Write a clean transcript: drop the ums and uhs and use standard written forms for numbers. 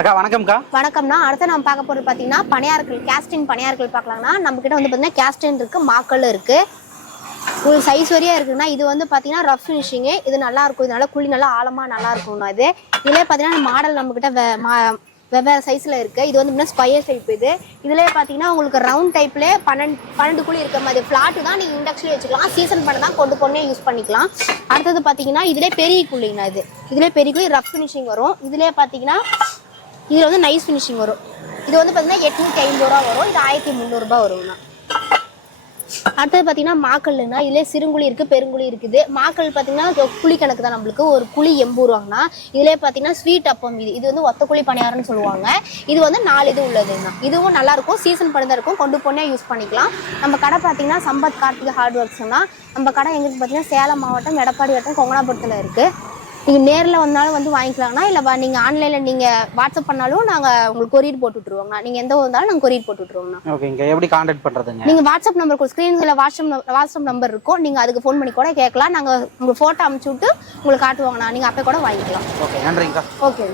அக்கா வணக்கம்க்கா. வணக்கம்னா அடுத்து நம்ம பார்க்க போகிறது பார்த்தீங்கன்னா பணியார்கள், கேஸ்டின் பணியார்கள் பார்க்கலாம்னா நம்ம கிட்ட வந்து பார்த்தீங்கன்னா கேஸ்டின் இருக்கு, மாக்கல் இருக்கு. ஒரு சைஸ் வரையா இருக்குன்னா இது வந்து பார்த்தீங்கன்னா ரஃப் ஃபினிஷிங்கு. இது நல்லா இருக்கும், இதனால குழி நல்லா ஆழமாக நல்லா இருக்கும்னா இது. இதுலேயே பார்த்தீங்கன்னா மாடல் நம்ம கிட்ட வெவ்வேறு சைஸில் இருக்குது. இது வந்து ஸ்கொயர் டைப். இதுலேயே பார்த்தீங்கன்னா உங்களுக்கு ரவுண்ட் டைப்லேயே 12 குழி இருக்கிற மாதிரி ஃப்ளாட்டு தான். நீங்கள் இண்டக்ஷன்லேயே வச்சுக்கலாம், சீசன் பண்ண தான் கொண்டு போனே யூஸ் பண்ணிக்கலாம். அடுத்தது பார்த்தீங்கன்னா இதிலே பெரிய குழிங்கண்ணா. இதிலே பெரிய குழி ரஃப் ஃபினிஷிங் வரும். இதிலே பார்த்தீங்கன்னா இதில் வந்து நைஸ் ஃபினிஷிங் வரும். இது வந்து பார்த்தீங்கன்னா 850 ரூபா வரும், இது 1300 ரூபா வருங்கண்ணா. அடுத்தது பார்த்தீங்கன்னா மாக்கல்னா இதிலே சிறுங்குழி இருக்குது, பெருங்குழி இருக்குது. மாக்கல் பார்த்தீங்கன்னா குழி கணக்கு தான், நம்மளுக்கு ஒரு குழி 80 ரூபாங்கண்ணா. இதிலே பார்த்தீங்கன்னா ஸ்வீட் அப்பம், இது வந்து ஒத்த குழி பணியாரம்னு சொல்லுவாங்க. இது வந்து 4 இது உள்ளதுங்கண்ணா. இதுவும் நல்லாயிருக்கும், சீசன் பண்ணதான் இருக்கும், கொண்டு போனே யூஸ் பண்ணிக்கலாம். நம்ம கடை பார்த்தீங்கன்னா சம்பத் கார்த்திகை ஹார்ட் ஒர்க்ஸ்னா நம்ம கடை எங்களுக்கு பார்த்தீங்கன்னா சேலம் மாவட்டம், எடப்பாடி வட்டம், கொங்கனாபுரத்தில் இருக்குது. நீங்கள் நேரில் வந்தாலும் வந்து வாங்கிக்கலாங்கண்ணா. இல்லை நீங்கள் ஆன்லைனில் நீங்கள் வாட்ஸ்அப் பண்ணாலும் நாங்கள் உங்களுக்கு கொரியர் போட்டு விட்ருவோங்கண்ணா. நீங்கள் எந்த வந்தாலும் நாங்கள் கொரியர் போட்டு விட்ருவோங்கண்ணா. ஓகேங்க. எப்படி கான்டாக்ட் பண்ணுறதுங்க? நீங்கள் வாட்ஸ்அப் நம்பர் ஸ்க்ரீனில் வாட்ஸ்அப் நம்பர் இருக்கும், நீங்கள் அதுக்கு ஃபோன் பண்ணி கூட கேட்கலாம். நாங்கள் உங்களுக்கு ஃபோட்டோ அனுப்பிச்சி விட்டு உங்களுக்கு காட்டுவாங்கண்ணா. நீங்கள் அப்போ கூட வாங்கிக்கலாம். ஓகே, நன்றிங்கக்கா. ஓகே.